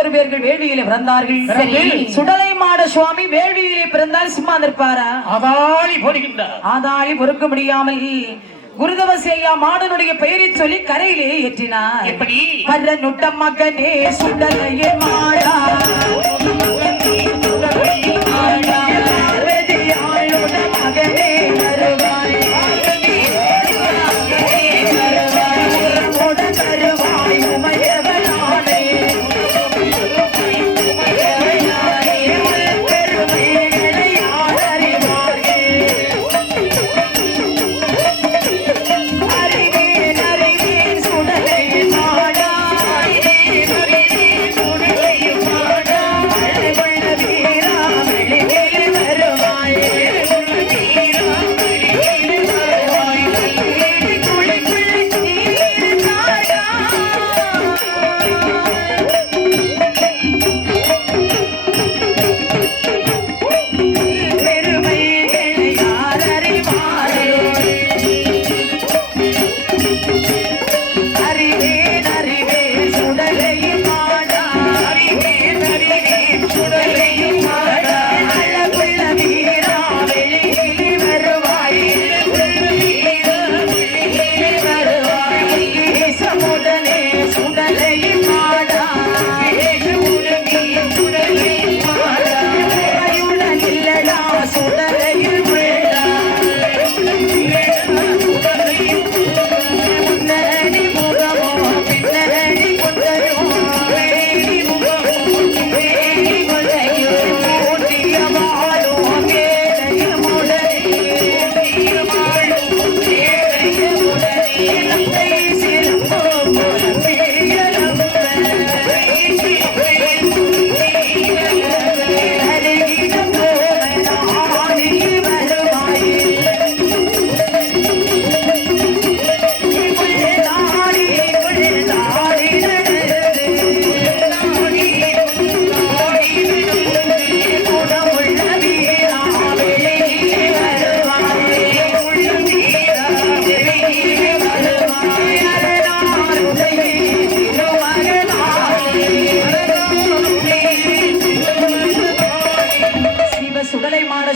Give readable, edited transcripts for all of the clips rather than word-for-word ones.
11 பேர்கள் வேள்வியிலே பிறந்தார்கள். சுடலை மாட சுவாமி வேள்வியிலே பிறந்தால் சும்மா இருப்பாரா? ஆதாளி போடுகின்றார். ஆதாளி பொறுக்க முடியாமல் குருதவசேயா மாடனுடைய பெயரை சொல்லி கரையிலே ஏற்றினார். எப்படி? பல்ல நுட்ட மகனே சுடலையே மாடா மகனே வருவாய் உமையவனானே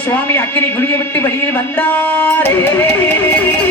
சுவாமி அக்கினி குளிய விட்டு வெளியில் வந்தாரே.